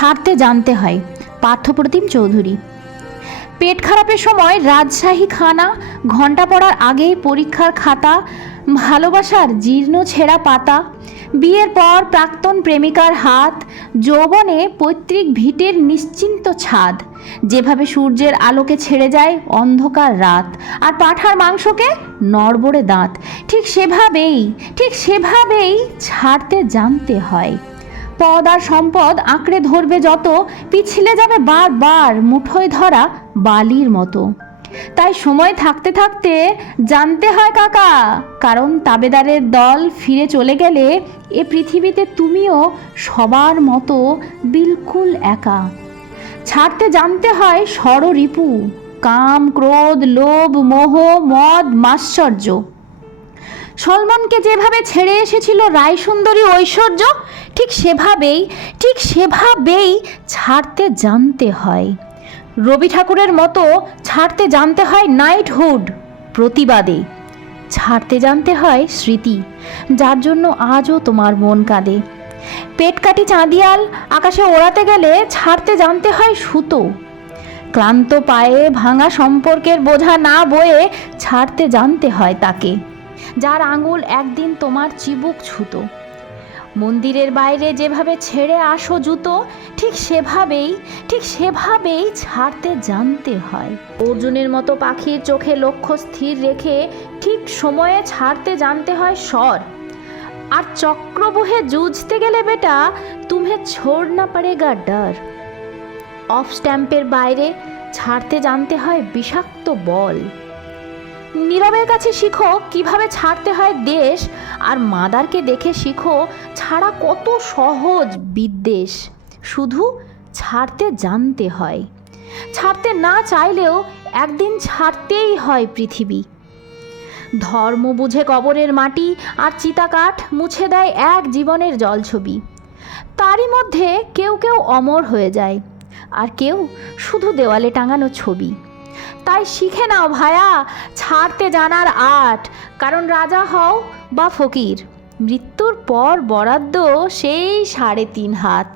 ছাড়তে জানতে হয়, পার্থপ্রতিম চৌধুরী। পেট খারাপের সময় রাজশাহী খানা ঘণ্টা পড়ার আগেই পরীক্ষার খাতা, ভালোবাসার জীর্ণ ছেঁড়া পাতা, বিয়ের পর প্রাক্তন প্রেমিকার হাত, যৌবনে পৈতৃক ভিটের নিশ্চিন্ত ছাদ, যেভাবে সূর্যের আলোকে ছেড়ে যায় অন্ধকার রাত, আর পাঠার মাংসকে নড়বড়ে দাঁত। ঠিক সেভাবেই ঠিক সেভাবেই ছাড়তে জানতে হয়। পদ আর সম্পদ আঁকড়ে ধরবে যত, পিছলে যাবে বারবার মুঠোয় ধরা বালির মতো। তাই সময় থাকতে থাকতে জানতে হয় কাকা, কারণ তাবেদারের দল ফিরে চলে গেলে এ পৃথিবীতে তুমিও সবার মতো বিলকুল একা। ছাড়তে জানতে হয় ষড়রিপু কাম, ক্রোধ, লোভ, মোহ, মদ, মাশ্চর্য। সলমনকে যেভাবে ছেড়ে এসেছিল রায়সুন্দরী ঐশ্বর্য, ঠিক সেভাবেই ঠিক সেভাবেই ছাড়তে জানতে হয়। রবি ঠাকুরের মতো ছাড়তে জানতে হয় নাইটহুড প্রতিবাদে। ছাড়তে জানতে হয় স্মৃতি, যার জন্য আজও তোমার মন কাঁদে। পেট কাটি চাঁদিয়াল আকাশে ওড়াতে গেলে ছাড়তে জানতে হয় সুতো। ক্লান্ত পায়ে ভাঙা সম্পর্কের বোঝা না বয়ে ছাড়তে জানতে হয় তাকে। যার আঙুল একদিন তোমার চিবুক ছুতো। মন্দিরের বাইরে যেভাবে ছেড়ে আসো জুতো, ঠিক সেভাবেই ঠিক সেভাবেই ছাড়তে জানতে হয়। অর্জুনের মতো পাখির চোখে লক্ষ্য স্থির রেখে ঠিক সময়ে ছাড়তে জানতে হয় স্বর। আর চক্রবুহে জুঝতে গেলে বেটা, তুমে ছোড় না পারেগা ডর। অফ স্ট্যাম্পের বাইরে ছাড়তে জানতে হয় বিষাক্ত বল। নীরবের কাছে শিখো কীভাবে ছাড়তে হয় দেশ, আর মাদারকে দেখে শিখো ছাড়া কত সহজ বিদ্বেষ। শুধু ছাড়তে জানতে হয়। ছাড়তে না চাইলেও একদিন ছাড়তেই হয় পৃথিবী। ধর্ম বুঝে কবরের মাটি, আর চিতাকাঠ মুছে দেয় এক জীবনের জলছবি। তারই মধ্যে কেউ কেউ অমর হয়ে যায়, আর কেউ শুধু দেওয়ালে টাঙানো ছবি। তাই শিখে নাও ভায়া, ছাড়তে জানার আট। কারণ রাজা হও বা ফকির, মৃত্যুর পর বরাদ্দ সেই সাড়ে তিন হাত।